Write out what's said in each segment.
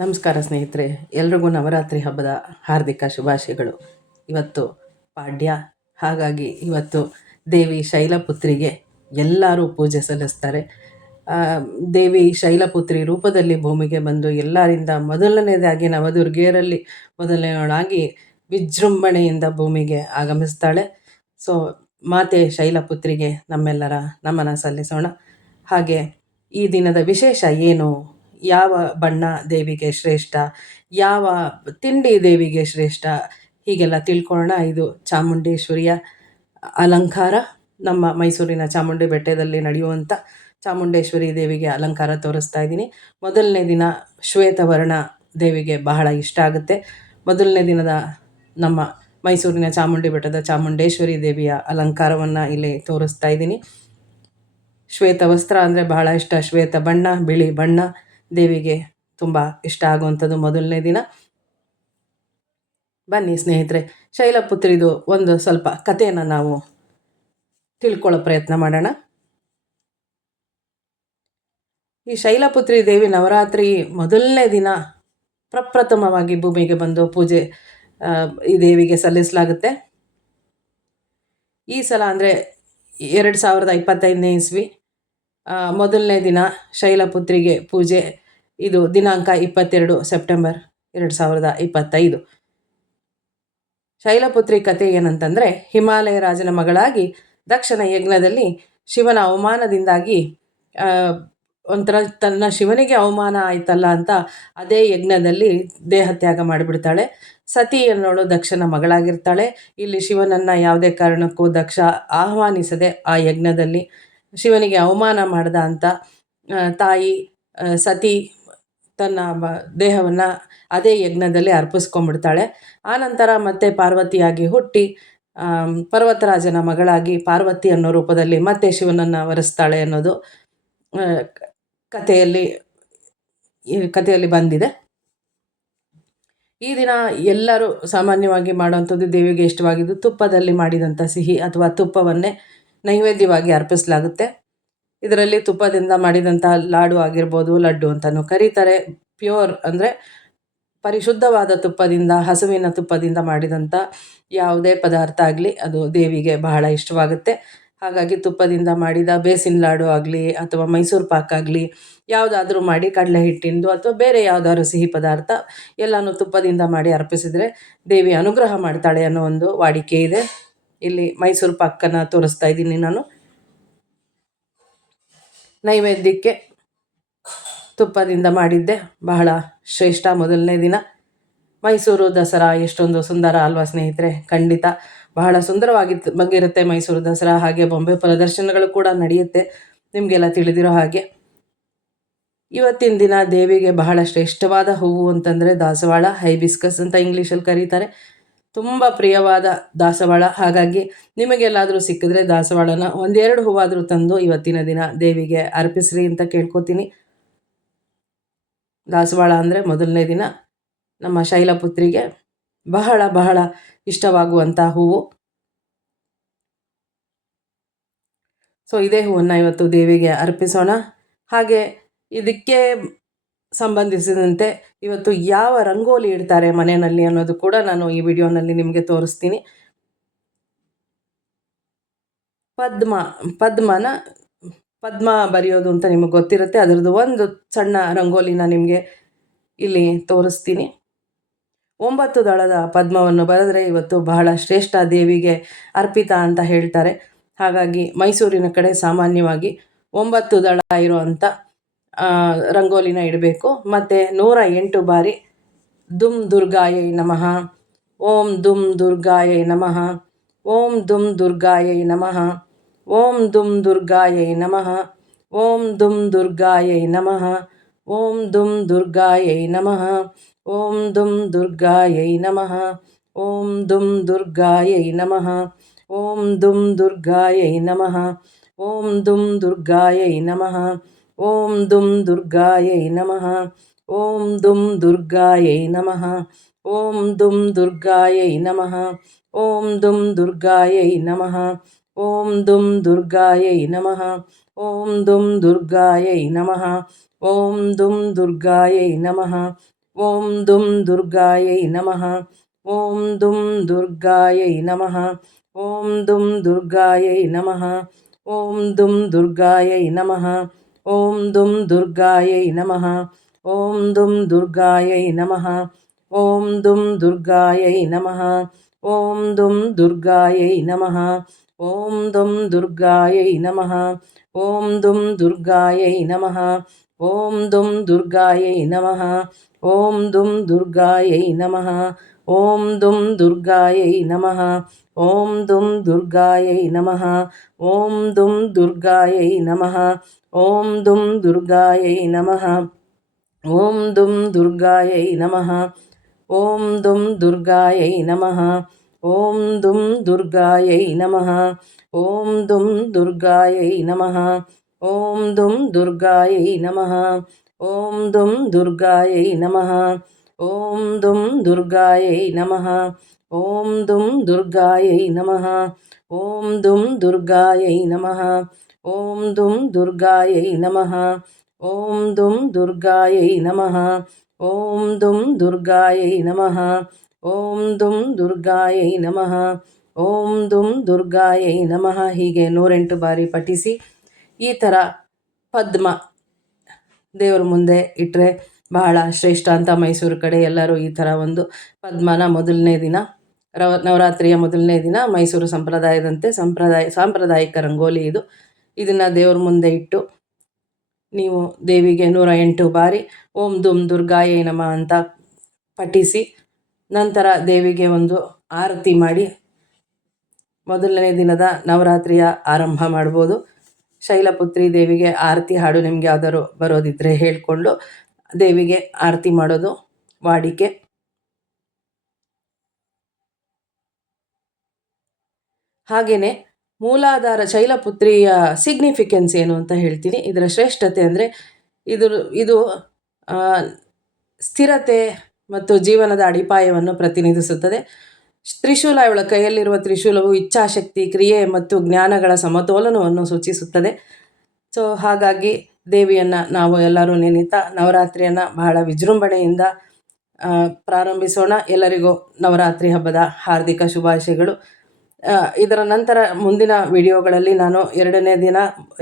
ನಮಸ್ಕಾರ ಸ್ನೇಹಿತರೆ, ಎಲ್ರಿಗೂ ನವರಾತ್ರಿ ಹಬ್ಬದ ಹಾರ್ದಿಕ ಶುಭಾಶಯಗಳು. ಇವತ್ತು ಪಾಡ್ಯ, ಹಾಗಾಗಿ ಇವತ್ತು ದೇವಿ ಶೈಲಪುತ್ರಿಗೆ ಎಲ್ಲರೂ ಪೂಜೆ ಸಲ್ಲಿಸ್ತಾರೆ. ದೇವಿ ಶೈಲಪುತ್ರಿ ರೂಪದಲ್ಲಿ ಭೂಮಿಗೆ ಬಂದು ಎಲ್ಲರಿಂದ ಮೊದಲನೇದಾಗಿ ನವದುರ್ಗಿಯರಲ್ಲಿ ಮೊದಲನೆಯವಳಾಗಿ ವಿಜೃಂಭಣೆಯಿಂದ ಭೂಮಿಗೆ ಆಗಮಿಸ್ತಾಳೆ. ಸೊ ಮಾತೆ ಶೈಲಪುತ್ರಿಗೆ ನಮ್ಮೆಲ್ಲರ ನಮನ ಸಲ್ಲಿಸೋಣ. ಹಾಗೆ ಈ ದಿನದ ವಿಶೇಷ ಏನು? ಯಾವ ಬಣ್ಣ ದೇವಿಗೆ ಶ್ರೇಷ್ಠ, ಯಾವ ತಿಂಡಿ ದೇವಿಗೆ ಶ್ರೇಷ್ಠ, ಹೀಗೆಲ್ಲ ತಿಳ್ಕೊಳ್ಳೋಣ. ಇದು ಚಾಮುಂಡೇಶ್ವರಿಯ ಅಲಂಕಾರ. ನಮ್ಮ ಮೈಸೂರಿನ ಚಾಮುಂಡಿ ಬೆಟ್ಟದಲ್ಲಿ ನಡೆಯುವಂಥ ಚಾಮುಂಡೇಶ್ವರಿ ದೇವಿಗೆ ಅಲಂಕಾರ ತೋರಿಸ್ತಾ ಇದ್ದೀನಿ. ಮೊದಲನೇ ದಿನ ಶ್ವೇತವರ್ಣ ದೇವಿಗೆ ಬಹಳ ಇಷ್ಟ ಆಗುತ್ತೆ. ಮೊದಲನೇ ದಿನದ ನಮ್ಮ ಮೈಸೂರಿನ ಚಾಮುಂಡಿ ಬೆಟ್ಟದ ಚಾಮುಂಡೇಶ್ವರಿ ದೇವಿಯ ಅಲಂಕಾರವನ್ನು ಇಲ್ಲಿ ತೋರಿಸ್ತಾ ಇದ್ದೀನಿ. ಶ್ವೇತ ವಸ್ತ್ರ ಅಂದರೆ ಬಹಳ ಇಷ್ಟ. ಶ್ವೇತ ಬಣ್ಣ, ಬಿಳಿ ಬಣ್ಣ ದೇವಿಗೆ ತುಂಬ ಇಷ್ಟ ಆಗುವಂಥದ್ದು ಮೊದಲನೇ ದಿನ. ಬನ್ನಿ ಸ್ನೇಹಿತರೆ, ಶೈಲಪುತ್ರಿದು ಒಂದು ಸ್ವಲ್ಪ ಕಥೆಯನ್ನು ನಾವು ತಿಳ್ಕೊಳ್ಳೋ ಪ್ರಯತ್ನ ಮಾಡೋಣ. ಈ ಶೈಲಪುತ್ರಿ ದೇವಿ ನವರಾತ್ರಿ ಮೊದಲನೇ ದಿನ ಪ್ರಪ್ರಥಮವಾಗಿ ಭೂಮಿಗೆ ಬಂದು ಪೂಜೆ ಈ ದೇವಿಗೆ ಸಲ್ಲಿಸಲಾಗುತ್ತೆ. ಈ ಸಲ ಅಂದರೆ ಎರಡು ಸಾವಿರದ ಇಪ್ಪತ್ತೈದನೇ ಇಸ್ವಿ ಮೊದಲನೇ ದಿನ ಶೈಲಪುತ್ರಿಗೆ ಪೂಜೆ ಇದು ದಿನಾಂಕ ಇಪ್ಪತ್ತೆರಡು ಸೆಪ್ಟೆಂಬರ್ ಎರಡು ಸಾವಿರದ ಇಪ್ಪತ್ತೈದು. ಶೈಲಪುತ್ರಿ ಕಥೆ ಏನಂತಂದರೆ, ಹಿಮಾಲಯ ರಾಜನ ಮಗಳಾಗಿ ದಕ್ಷಿಣ ಯಜ್ಞದಲ್ಲಿ ಶಿವನ ಅವಮಾನದಿಂದಾಗಿ ಒಂಥರ ತನ್ನ ಶಿವನಿಗೆ ಅವಮಾನ ಆಯ್ತಲ್ಲ ಅಂತ ಅದೇ ಯಜ್ಞದಲ್ಲಿ ದೇಹ ತ್ಯಾಗ ಮಾಡಿಬಿಡ್ತಾಳೆ. ಸತಿ ಅನ್ನೋಳು ದಕ್ಷನ ಮಗಳಾಗಿರ್ತಾಳೆ. ಇಲ್ಲಿ ಶಿವನನ್ನು ಯಾವುದೇ ಕಾರಣಕ್ಕೂ ದಕ್ಷ ಆಹ್ವಾನಿಸದೆ ಆ ಯಜ್ಞದಲ್ಲಿ ಶಿವನಿಗೆ ಅವಮಾನ ಮಾಡ್ದ ಅಂತ ತಾಯಿ ಸತಿ ತನ್ನ ಬ ದೇಹವನ್ನು ಅದೇ ಯಜ್ಞದಲ್ಲಿ ಅರ್ಪಿಸ್ಕೊಂಡ್ಬಿಡ್ತಾಳೆ. ಆನಂತರ ಮತ್ತೆ ಪಾರ್ವತಿಯಾಗಿ ಹುಟ್ಟಿ ಪರ್ವತರಾಜನ ಮಗಳಾಗಿ ಪಾರ್ವತಿ ಅನ್ನೋ ರೂಪದಲ್ಲಿ ಮತ್ತೆ ಶಿವನನ್ನು ವರೆಸ್ತಾಳೆ ಅನ್ನೋದು ಕಥೆಯಲ್ಲಿ ಕಥೆಯಲ್ಲಿ ಬಂದಿದೆ. ಈ ದಿನ ಎಲ್ಲರೂ ಸಾಮಾನ್ಯವಾಗಿ ಮಾಡುವಂಥದ್ದು ದೇವಿಗೆ ಇಷ್ಟವಾಗಿದ್ದು ತುಪ್ಪದಲ್ಲಿ ಮಾಡಿದಂಥ ಸಿಹಿ ಅಥವಾ ತುಪ್ಪವನ್ನೇ ನೈವೇದ್ಯವಾಗಿ ಅರ್ಪಿಸಲಾಗುತ್ತೆ. ಇದರಲ್ಲಿ ತುಪ್ಪದಿಂದ ಮಾಡಿದಂಥ ಲಾಡು ಆಗಿರ್ಬೋದು, ಲಡ್ಡು ಅಂತಲೂ ಕರೀತಾರೆ. ಪ್ಯೂರ್ ಅಂದರೆ ಪರಿಶುದ್ಧವಾದ ತುಪ್ಪದಿಂದ, ಹಸುವಿನ ತುಪ್ಪದಿಂದ ಮಾಡಿದಂಥ ಯಾವುದೇ ಪದಾರ್ಥ ಆಗಲಿ ಅದು ದೇವಿಗೆ ಬಹಳ ಇಷ್ಟವಾಗುತ್ತೆ. ಹಾಗಾಗಿ ತುಪ್ಪದಿಂದ ಮಾಡಿದ ಬೇಸಿನ ಲಾಡು ಆಗಲಿ ಅಥವಾ ಮೈಸೂರು ಪಾಕ್ ಆಗಲಿ ಯಾವುದಾದ್ರೂ ಮಾಡಿ ಕಡಲೆ ಹಿಟ್ಟಿಂದು ಅಥವಾ ಬೇರೆ ಯಾವುದಾದ್ರು ಸಿಹಿ ಪದಾರ್ಥ ಎಲ್ಲನೂ ತುಪ್ಪದಿಂದ ಮಾಡಿ ಅರ್ಪಿಸಿದರೆ ದೇವಿ ಅನುಗ್ರಹ ಮಾಡ್ತಾಳೆ ಅನ್ನೋ ಒಂದು ವಾಡಿಕೆ ಇದೆ. ಇಲ್ಲಿ ಮೈಸೂರು ಪಾಕನ್ನು ತೋರಿಸ್ತಾ ಇದ್ದೀನಿ ನಾನು. ನೈವೇದ್ಯಕ್ಕೆ ತುಪ್ಪದಿಂದ ಮಾಡಿದ್ದೆ. ಬಹಳ ಶ್ರೇಷ್ಠ ಮೊದಲನೇ ದಿನ. ಮೈಸೂರು ದಸರಾ, ಎಷ್ಟೊಂದು ಸುಂದರ ಅಲ್ವಾ ಸ್ನೇಹಿತರೆ? ಖಂಡಿತ ಬಹಳ ಸುಂದರವಾಗಿ ಬಗ್ಗಿರುತ್ತೆ ಮೈಸೂರು ದಸರಾ, ಹಾಗೆ ಬೊಂಬೆ ಪ್ರದರ್ಶನಗಳು ಕೂಡ ನಡೆಯುತ್ತೆ. ನಿಮಗೆಲ್ಲ ತಿಳಿದಿರೋ ಹಾಗೆ. ಇವತ್ತಿನ ದಿನ ದೇವಿಗೆ ಬಹಳ ಶ್ರೇಷ್ಠವಾದ ಹೂವು ಅಂತಂದರೆ ದಾಸವಾಳ, ಹೈಬಿಸ್ಕಸ್ ಅಂತ ಇಂಗ್ಲೀಷಲ್ಲಿ ಕರೀತಾರೆ. ತುಂಬ ಪ್ರಿಯವಾದ ದಾಸವಾಳ. ಹಾಗಾಗಿ ನಿಮಗೆಲ್ಲಾದರೂ ಸಿಕ್ಕಿದ್ರೆ ದಾಸವಾಳನ ಒಂದೆರಡು ಹೂವಾದರೂ ತಂದು ಇವತ್ತಿನ ದಿನ ದೇವಿಗೆ ಅರ್ಪಿಸ್ರಿ ಅಂತ ಕೇಳ್ಕೊತೀನಿ. ದಾಸವಾಳ ಅಂದರೆ ಮೊದಲನೇ ದಿನ ನಮ್ಮ ಶೈಲಪುತ್ರಿಗೆ ಬಹಳ ಬಹಳ ಇಷ್ಟವಾಗುವಂಥ ಹೂವು. ಸೊ ಇದೇ ಹೂವನ್ನು ಇವತ್ತು ದೇವಿಗೆ ಅರ್ಪಿಸೋಣ. ಹಾಗೆ ಇದಕ್ಕೆ ಸಂಬಂಧಿಸಿದಂತೆ ಇವತ್ತು ಯಾವ ರಂಗೋಲಿ ಇಡ್ತಾರೆ ಮನೆಯಲ್ಲಿ ಅನ್ನೋದು ಕೂಡ ನಾನು ಈ ವಿಡಿಯೋನಲ್ಲಿ ನಿಮಗೆ ತೋರಿಸ್ತೀನಿ. ಪದ್ಮ, ಪದ್ಮನ, ಪದ್ಮ ಬರೆಯೋದು ಅಂತ ನಿಮಗೆ ಗೊತ್ತಿರುತ್ತೆ. ಅದರದ್ದು ಒಂದು ಸಣ್ಣ ರಂಗೋಲಿನ ನಿಮಗೆ ಇಲ್ಲಿ ತೋರಿಸ್ತೀನಿ. ಒಂಬತ್ತು ದಳದ ಪದ್ಮವನ್ನು ಬರೆದ್ರೆ ಇವತ್ತು ಬಹಳ ಶ್ರೇಷ್ಠ ದೇವಿಗೆ ಅರ್ಪಿತ ಅಂತ ಹೇಳ್ತಾರೆ. ಹಾಗಾಗಿ ಮೈಸೂರಿನ ಕಡೆ ಸಾಮಾನ್ಯವಾಗಿ ಒಂಬತ್ತು ದಳ ಇರುವಂಥ ರಂಗೋಲಿನ ಇಡಬೇಕು ಮತ್ತು ನೂರ ಎಂಟು ಬಾರಿ ದುಮ್ ದುರ್ಗಾಯೈ ನಮಃ ಓಂ ದುಮ್ ದುರ್ಗಾಯೈ ನಮಃ ಓಂ ದುಮ್ ದುರ್ಗಾಯೈ ನಮಃ ಓಂ ದುಮ್ ದುರ್ಗಾಯೈ ನಮಃ ಓಂ ದುಮ್ ದುರ್ಗಾಯೈ ನಮಃ ಓಂ ದುಮ್ ದುರ್ಗಾಯೈ ನಮಃ ಓಂ ದುಮ್ ದುರ್ಗಾಯೈ ನಮಃ ಓಂ ದುಮ್ ದುರ್ಗಾಯೈ ನಮಃ ಓಂ ದುಮ್ ದುರ್ಗಾಯೈ ನಮಃ ಓಂ ದುಮ್ ದುರ್ಗಾಯೈ ನಮಃ ಓಂ ದುಮ್ ದುರ್ಗಾಯೈ ನಮಃ ಓಂ ದುಮ್ ದುರ್ಗಾಯೈ ನಮಃ ಓಂ ದುಮ್ ದುರ್ಗಾಯೈ ನಮಃ ಓಂ ದುಮ್ ದುರ್ಗಾಯೈ ನಮಃ ಓಂ ದುಮ್ ದುರ್ಗಾಯೈ ನಮಃ ಓಂ ದುಮ್ ದುರ್ಗಾಯೈ ನಮಃ ಓಂ ದುಮ್ ದುರ್ಗಾಯೈ ನಮಃ ಓಂ ದುಂ ದುರ್ಗಾಯೈ ನಮಃ ಓಂ ದುಂ ದುರ್ಗಾಯೈ ನಮಃ ಓಂ ದುಂ ದುರ್ಗಾಯೈ ನಮಃ ಓಂ ದುಂ ದುರ್ಗಾಯೈ ನಮಃ ಓಂ ದುಂ ದುರ್ಗಾಯೈ ನಮಃ ಓಂ ದುಂ ದುರ್ಗಾಯೈ ನಮಃ ಓಂ ದುಂ ದುರ್ಗಾಯೈ ನಮಃ ಓಂ ದುಂ ದುರ್ಗಾಯೈ ನಮಃ ಓಂ ದುಂ ದುರ್ಗಾಯೈ ನಮಃ ಓಂ ದುಂ ದುರ್ಗಾಯೈ ನಮಃ ಓಂ ದುಂ ದುರ್ಗಾಯೈ ನಮಃ ಓಂ ದುಂ ದುರ್ಗಾಯೈ ನಮಃ ಓಂ ದುಂ ದುರ್ಗಾಯೈ ನಮಃ ಓಂ ದುಂ ದುರ್ಗಾಯೈ ನಮಃ ಓಂ ದುಂ ದುರ್ಗಾಯೈ ನಮಃ ಓಂ ದುಂ ದುರ್ಗಾಯೈ ನಮಃ ಓಂ ದುಂ ದುರ್ಗಾಯೈ ನಮಃ ಓಂ ದುಂ ದುರ್ಗಾಯೈ ನಮಃ ಓಂ ದುಂ ದುರ್ಗಾಯೈ ನಮಃ ಓಂ ದುಂ ದುರ್ಗಾಯೈ ನಮಃ ಓಂ ದುಂ ದುರ್ಗಾಯೈ ನಮಃ ಓಂ ದುಂ ದುರ್ಗಾಯೈ ನಮಃ ಓಂ ದುಂ ದುರ್ಗಾಯೈ ನಮಃ. ಓಂ ದುಂ ದುರ್ಗಾಯೈ ನಮಃ. ಓಂ ದುಂ ದುರ್ಗಾಯೈ ನಮಃ. ಓಂ ದುಂ ದುರ್ಗಾಯೈ ನಮಃ. ಓಂ ದುಂ ದುರ್ಗಾಯೈ ನಮಃ. ಓಂ ದುಂ ದುರ್ಗಾಯೈ ನಮಃ. ಓಂ ದುಂ ದುರ್ಗಾಯೈ ನಮಃ. ಓಂ ದುಂ ದುರ್ಗಾಯೈ ನಮಃ. ಹೀಗೆ ನೂರೆಂಟು ಬಾರಿ ಪಠಿಸಿ ಈ ಥರ ಪದ್ಮ ದೇವರ ಮುಂದೆ ಇಟ್ಟರೆ ಬಹಳ ಶ್ರೇಷ್ಠ ಅಂತ ಮೈಸೂರು ಕಡೆ ಎಲ್ಲರೂ ಈ ಥರ ಒಂದು ಪದ್ಮನ ಮೊದಲನೇ ದಿನ, ರವ, ನವರಾತ್ರಿಯ ಮೊದಲನೇ ದಿನ ಮೈಸೂರು ಸಂಪ್ರದಾಯದಂತೆ ಸಂಪ್ರದಾಯ, ಸಾಂಪ್ರದಾಯಿಕ ರಂಗೋಲಿ ಇದು. ಇದನ್ನು ದೇವ್ರ ಮುಂದೆ ಇಟ್ಟು ನೀವು ದೇವಿಗೆ ನೂರ ಎಂಟು ಬಾರಿ ಓಂ ದುಮ್ ದುರ್ಗಾಯೇ ನಮ ಅಂತ ಪಠಿಸಿ, ನಂತರ ದೇವಿಗೆ ಒಂದು ಆರತಿ ಮಾಡಿ ಮೊದಲನೇ ದಿನದ ನವರಾತ್ರಿಯ ಆರಂಭ ಮಾಡ್ಬೋದು. ಶೈಲಪುತ್ರಿ ದೇವಿಗೆ ಆರತಿ ಹಾಡು ನಿಮ್ಗೆ ಯಾವ್ದಾದ್ರು ಬರೋದಿದ್ದರೆ ಹೇಳಿಕೊಂಡು ದೇವಿಗೆ ಆರತಿ ಮಾಡೋದು, ವಾಡಿಕೆ. ಹಾಗೆಯೇ ಮೂಲಾಧಾರ ಶೈಲಪುತ್ರಿಯ ಸಿಗ್ನಿಫಿಕೆನ್ಸ್ ಏನು ಅಂತ ಹೇಳ್ತೀನಿ. ಇದರ ಶ್ರೇಷ್ಠತೆ ಅಂದರೆ ಇದು ಇದು ಸ್ಥಿರತೆ ಮತ್ತು ಜೀವನದ ಅಡಿಪಾಯವನ್ನು ಪ್ರತಿನಿಧಿಸುತ್ತದೆ. ತ್ರಿಶೂಲ ಇವಳ ಕೈಯಲ್ಲಿರುವ ತ್ರಿಶೂಲವು ಇಚ್ಛಾಶಕ್ತಿ, ಕ್ರಿಯೆ ಮತ್ತು ಜ್ಞಾನಗಳ ಸಮತೋಲನವನ್ನು ಸೂಚಿಸುತ್ತದೆ. ಸೊ ಹಾಗಾಗಿ ದೇವಿಯನ್ನು ನಾವು ಎಲ್ಲರೂ ನೆನೀತಾ ನವರಾತ್ರಿಯನ್ನು ಬಹಳ ವಿಜೃಂಭಣೆಯಿಂದ ಪ್ರಾರಂಭಿಸೋಣ. ಎಲ್ಲರಿಗೂ ನವರಾತ್ರಿ ಹಬ್ಬದ ಹಾರ್ದಿಕ ಶುಭಾಶಯಗಳು. ಇದರ ನಂತರ ಮುಂದಿನ ವಿಡಿಯೋಗಳಲ್ಲಿ ನಾನು ಎರಡನೇ ದಿನ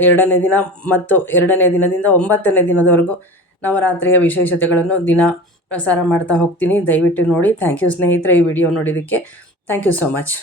ಎರಡನೇ ದಿನ ಮತ್ತು ಎರಡನೇ ದಿನದಿಂದ ಒಂಬತ್ತನೇ ದಿನದವರೆಗೂ ನವರಾತ್ರಿಯ ವಿಶೇಷತೆಗಳನ್ನು ದಿನ ಪ್ರಸಾರ ಮಾಡ್ತಾ ಹೋಗ್ತೀನಿ. ದಯವಿಟ್ಟು ನೋಡಿ. ಥ್ಯಾಂಕ್ ಯು ಸ್ನೇಹಿತರೆ ಈ ವಿಡಿಯೋ ನೋಡಿದ್ದಕ್ಕೆ. Thank you so much.